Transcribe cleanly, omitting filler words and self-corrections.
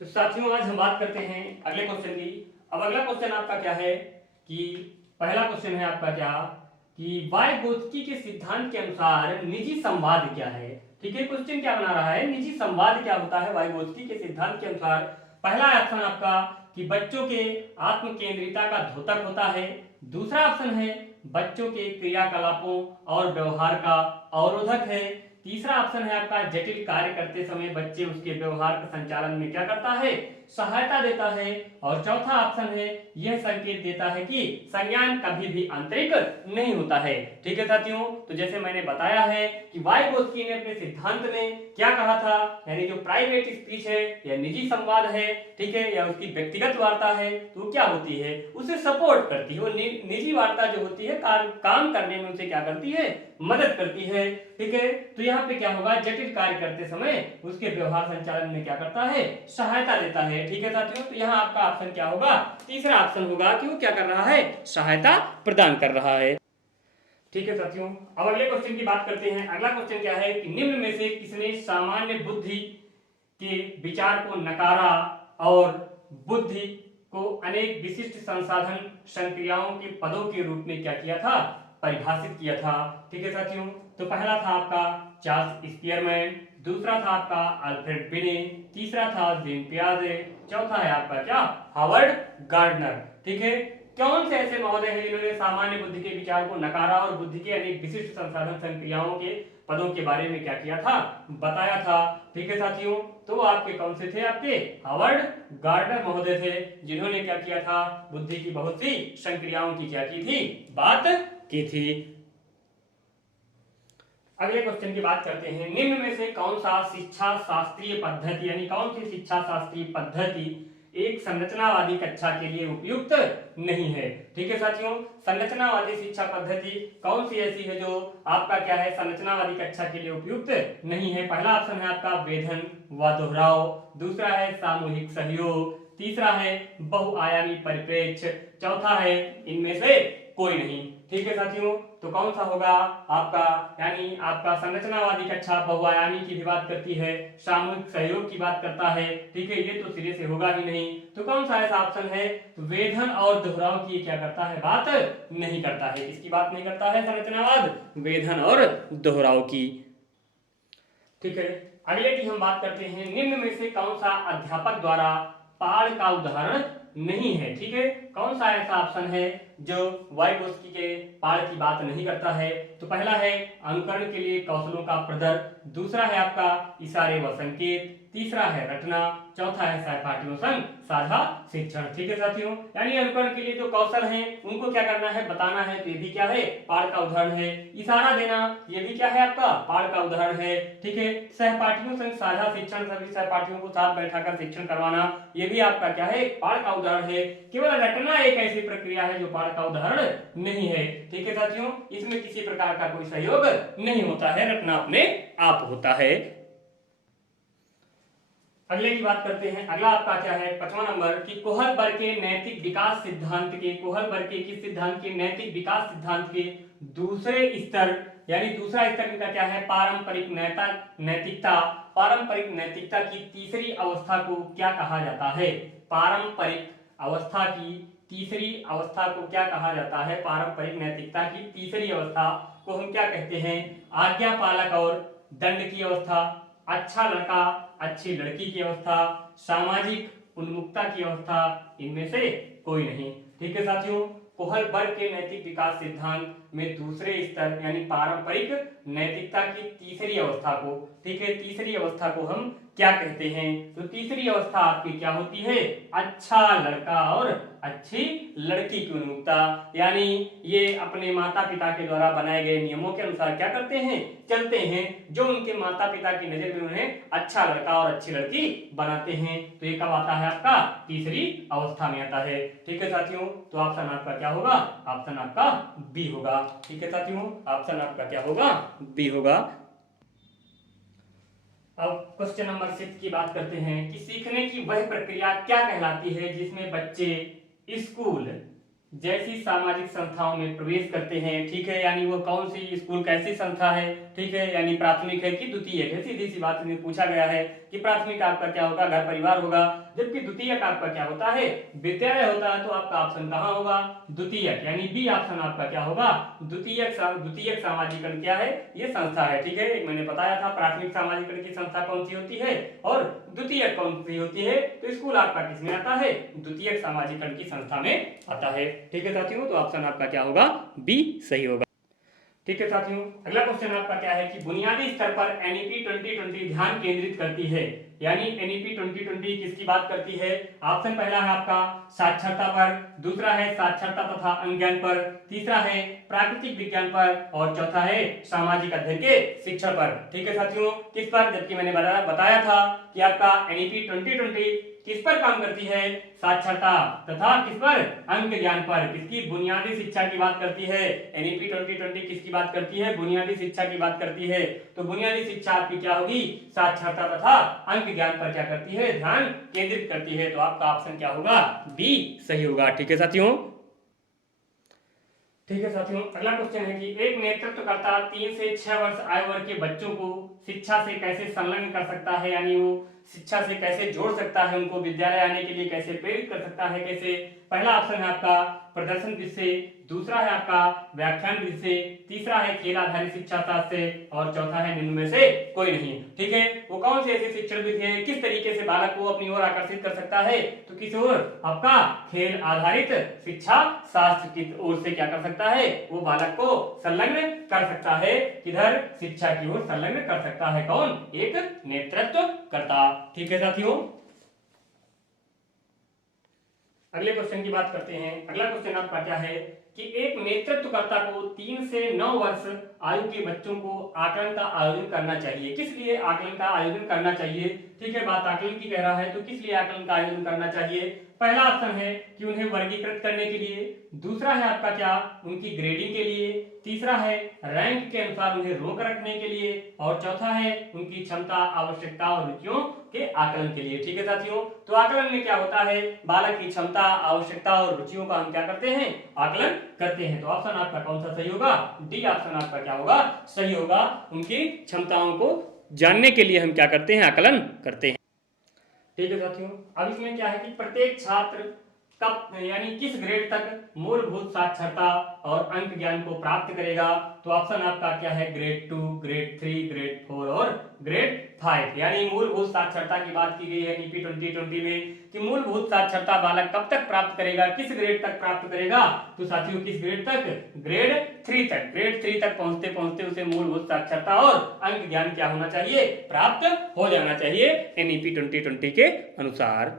तो साथियों आज हम बात करते हैं अगले क्वेश्चन की। अब अगला क्वेश्चन आपका क्या है कि पहला क्वेश्चन है आपका क्या कि वाइगोत्स्की के सिद्धांत के अनुसार निजी संवाद क्या है। ठीक है, क्वेश्चन क्या बना रहा है, निजी संवाद क्या होता है वाइगोत्स्की के सिद्धांत के अनुसार। पहला ऑप्शन आपका कि बच्चों के आत्म केंद्रिता का द्योतक होता है। दूसरा ऑप्शन है बच्चों के क्रियाकलापों और व्यवहार का अवरोधक है। तीसरा ऑप्शन है आपका जटिल कार्य करते समय बच्चे उसके व्यवहार के संचालन में क्या करता है, सहायता देता है। और चौथा ऑप्शन है यह संकेत देता है कि संज्ञान कभी भी आंतरिक नहीं होता है। ठीक है साथियों, तो जैसे मैंने बताया है कि वाइगोत्स्की ने अपने सिद्धांत में क्या कहा था, यानी जो प्राइवेट स्पीच है या निजी संवाद है, ठीक है, या उसकी व्यक्तिगत वार्ता है, तो क्या होती है, उसे सपोर्ट करती है। वो निजी वार्ता जो होती है काम करने में उसे क्या करती है, मदद करती है। ठीक है, तो यहाँ पे क्या होगा, जटिल कार्य करते समय उसके व्यवहार संचालन में क्या करता है, सहायता देता है। ठीक है साथियों, तो यहाँ आपका ऑप्शन क्या होगा, तीसरा ऑप्शन होगा कि वो क्या कर रहा है, सहायता प्रदान कर रहा है। ठीक है साथियों, अब अगले क्वेश्चन की बात करते हैं। अगला क्वेश्चन क्या है कि निम्न में से किसने सामान्य बुद्धि के विचार को नकारा और बुद्धि को अनेक विशिष्ट संसाधन संक्रियाओं के पदों के रूप में क्या किया था, परिभाषित किया था। ठीक है साथियों, तो पहला था आपका चार्ल्स स्पियरमैन, दूसरा था आपका अल्फ्रेड बिने, तीसरा था जीन पियाजे, चौथा है आपका क्या, हार्वर्ड गार्डनर। ठीक है, कौन से ऐसे महोदय हैं जिन्होंने सामान्य बुद्धि के विचार को नकारा और बुद्धि के अनेक विशिष्ट संसाधन संक्रियाओं के पदों के बारे में क्या किया था, बताया था। ठीक है साथियों, तो आपके कौन से थे, आपके हार्वर्ड गार्डनर महोदय थे, जिन्होंने क्या किया था, बुद्धि की बहुत सी संक्रियाओं की क्या की थी, बात की थी। अगले क्वेश्चन की बात करते हैं। निम्न में से कौन सा शिक्षा शास्त्रीय पद्धति, यानी कौन सी शिक्षा शास्त्रीय पद्धति एक संरचनावादी कक्षा के लिए उपयुक्त नहीं है। ठीक है साथियों, संरचनावादी शिक्षा पद्धति कौन सी ऐसी है जो आपका क्या है, संरचनावादी कक्षा के लिए उपयुक्त नहीं है। पहला ऑप्शन है आपका वेधन व दोहराव, दूसरा है सामूहिक सहयोग, तीसरा है बहुआयामी परिप्रेक्ष्य, चौथा है इनमें से कोई नहीं। ठीक है साथियों, तो कौन सा होगा आपका, यानी आपका संरचनावादी कक्षा बहुआयामी की भी बात करती है, सामूहिक सहयोग की बात करता है। ठीक है, ये तो सिरे से होगा ही नहीं। तो कौन सा ऐसा ऑप्शन है, वेधन और दोहराव की क्या करता है, बात नहीं करता है। किसकी बात नहीं करता है संरचनावाद, वेधन और दोहराव की। ठीक है, अगले की हम बात करते हैं। निम्न में से कौन सा अध्यापक द्वारा पाठ का उदाहरण नहीं है। ठीक है, कौन सा ऐसा ऑप्शन है जो वाइगोत्स्की के पाठ की बात नहीं करता है। तो पहला है अनुकरण के लिए कौशलों का प्रदर्शन, दूसरा है आपका इशारे व संकेत, तीसरा है रटना, चौथा है सहपाठियों संग साझा शिक्षण। ठीक है साथियों, यानी अनुकरण के लिए जो कौशल हैं उनको क्या करना है, बताना है, तो ये भी क्या है, पाठ का उदाहरण है। इशारा देना, ये भी क्या है आपका, पाठ का उदाहरण है। ठीक है, सहपाठियों संग साझा शिक्षण, सभी सहपाठियों को साथ बैठाकर शिक्षण करवाना, ये भी आपका क्या है, पाठ का उदाहरण है। केवल रटना एक ऐसी प्रक्रिया है जो पाठ का उदाहरण नहीं है। ठीक है साथियों, इसमें किसी प्रकार का कोई सहयोग नहीं होता है, रटना अपने आप होता है। अगले की बात करते हैं। अगला आपका क्या है, 5वां नंबर कि कोहलबर्ग के नैतिक विकास सिद्धांत के, कोहलबर्ग के किस सिद्धांत के, नैतिक विकास सिद्धांत के दूसरे स्तर, यानी दूसरा स्तर इनका क्या है, पारंपरिक नैतिकता, पारंपरिक नैतिकता की तीसरी अवस्था को क्या कहा जाता है। पारंपरिक अवस्था की तीसरी अवस्था को क्या कहा जाता है, पारंपरिक नैतिकता की तीसरी अवस्था को हम क्या कहते हैं, आज्ञा पालक और दंड की अवस्था, अच्छा लड़का अच्छी लड़की की अवस्था, सामाजिक उन्मुखता की अवस्था, इनमें से कोई नहीं। ठीक है साथियों, कोहलबर्ग के नैतिक विकास सिद्धांत में दूसरे स्तर यानी पारंपरिक नैतिकता की तीसरी अवस्था को, ठीक है, तीसरी अवस्था को हम क्या कहते हैं, तो तीसरी अवस्था आपकी क्या होती है, अच्छा लड़का और अच्छी लड़की की उन्मुखता, यानी ये अपने माता पिता के द्वारा बनाए गए नियमों के अनुसार क्या करते हैं, चलते हैं, जो उनके माता पिता की नजर में उन्हें अच्छा लड़का और अच्छी लड़की बनाते हैं। तो ये कब आता है, आपका तीसरी अवस्था में आता है। ठीक है साथियों, तो ऑप्शन आपका क्या होगा, ऑप्शन आपका बी होगा। ठीक है साथियों, ऑप्शन आपका क्या होगा, बी होगा। अब क्वेश्चन नंबर 6 की बात करते हैं कि सीखने की वह प्रक्रिया क्या कहलाती है जिसमें बच्चे स्कूल जैसी सामाजिक संस्थाओं में प्रवेश करते हैं। ठीक है, यानी वो कौन सी स्कूल कैसी संस्था है, ठीक है, यानी प्राथमिक है कि द्वितीय है, सीधी सी बात में पूछा गया है। कि प्राथमिक आपका क्या होगा, घर परिवार होगा, जबकि द्वितीयक आपका क्या होता है, विद्यालय होता है। तो आपका ऑप्शन कहाँ होगा, द्वितीयक, यानी बी ऑप्शन आपका क्या होगा, द्वितीयक सामाजिकरण क्या है, ये संस्था है। ठीक है, एक मैंने बताया था प्राथमिक सामाजिकरण की संस्था कौन सी होती है और द्वितीयक कौन सी होती है, तो स्कूल आपका किसमें आता है, द्वितीयक सामाजिकरण की संस्था में आता है। ठीक है साथियों, तो ऑप्शन आपका क्या होगा, बी सही होगा। ठीक है साथियों, अगला क्वेश्चन आपका क्या है कि बुनियादी स्तर पर एनईपी 2020 ध्यान केंद्रित करती है, यानी एनईपी 2020 किसकी बात करती है। ऑप्शन पहला है आपका साक्षरता पर, दूसरा है साक्षरता तथा अंगज्ञान पर, तीसरा है प्राकृतिक विज्ञान पर और चौथा है सामाजिक अध्ययन के शिक्षण पर। ठीक है साथियों, किस पर, जबकि मैंने बताया था कि आपका एनईपी 2020 किस पर काम करती है, साक्षरता तथा किस पर, अंक ज्ञान पर, किसकी, बुनियादी शिक्षा की बात करती है। एनईपी 2020 किसकी बात करती है, बुनियादी शिक्षा की बात करती है। तो बुनियादी शिक्षा आपकी क्या होगी, साक्षरता तथा अंक ज्ञान पर क्या करती है, ध्यान केंद्रित करती है। तो आपका ऑप्शन क्या होगा, बी सही होगा। ठीक है साथियों, ठीक है साथियों, अगला क्वेश्चन है कि एक नेतृत्वकर्ता 3 से 6 वर्ष आयु वर्ग के बच्चों को शिक्षा से कैसे संलग्न कर सकता है, यानी वो शिक्षा से कैसे जोड़ सकता है, उनको विद्यालय आने के लिए कैसे प्रेरित कर सकता है, कैसे। पहला ऑप्शन है आपका प्रदर्शन विधि से, दूसरा है आपका व्याख्यान विधि से, तीसरा है खेल आधारित शिक्षा शास्त्र से और चौथा है निम्न में से कोई नहीं। ठीक है, वो कौन सी ऐसी शिक्षण विधि है, किस तरीके से बालक को अपनी ओर आकर्षित कर सकता है, तो किस ओर, आपका खेल आधारित शिक्षा शास्त्र की ओर से क्या कर सकता है, वो बालक को संलग्न कर सकता है, किधर, शिक्षा की ओर संलग्न कर सकता है कौन, एक नेतृत्वकर्ता। ठीक है साथियों, अगले क्वेश्चन की बात करते हैं। अगला क्वेश्चन आपका क्या है कि एक नेतृत्वकर्ता को 3 से 9 वर्ष आयु के बच्चों को आकलन का आयोजन करना चाहिए। किस लिए आकलन का आयोजन करना चाहिए, ठीक है, बात आकलन की कह रहा है, तो किस लिए आकलन का आयोजन करना चाहिए। पहला ऑप्शन है कि उन्हें वर्गीकृत करने के लिए, दूसरा है आपका क्या, उनकी ग्रेडिंग के लिए, तीसरा है रैंक के अनुसार उन्हें रोक रखने के लिए और चौथा है उनकी क्षमता, आवश्यकता और रुचियों के आकलन के लिए। ठीक है साथियों, तो आकलन में क्या होता है, बालक की क्षमता, आवश्यकता और रुचियों का हम क्या करते हैं, आकलन करते हैं। तो ऑप्शन आपका कौन सा सही होगा, डी ऑप्शन आपका क्या होगा, सही होगा। उनकी क्षमताओं को जानने के लिए हम क्या करते हैं, आकलन करते हैं। ठीक है साथियों, अब इसमें क्या है कि प्रत्येक छात्र कब, यानी किस ग्रेड तक मूलभूत साक्षरता और अंक ज्ञान को प्राप्त करेगा, तो ऑप्शन आपका क्या है, ग्रेड 2, ग्रेड 3, ग्रेड 4 और ग्रेड 5। यानी मूलभूत साक्षरता की बात की गई है नीपी 2020 में कि मूलभूत साक्षरता बालक कब तक प्राप्त करेगा, किस ग्रेड तक प्राप्त करेगा, तो साथियों किस ग्रेड तक, ग्रेड 3 तक। ग्रेड 3 तक पहुंचते पहुंचते उसे मूलभूत साक्षरता और अंक ज्ञान क्या होना चाहिए, प्राप्त हो जाना चाहिए एनईपी 2020 के अनुसार।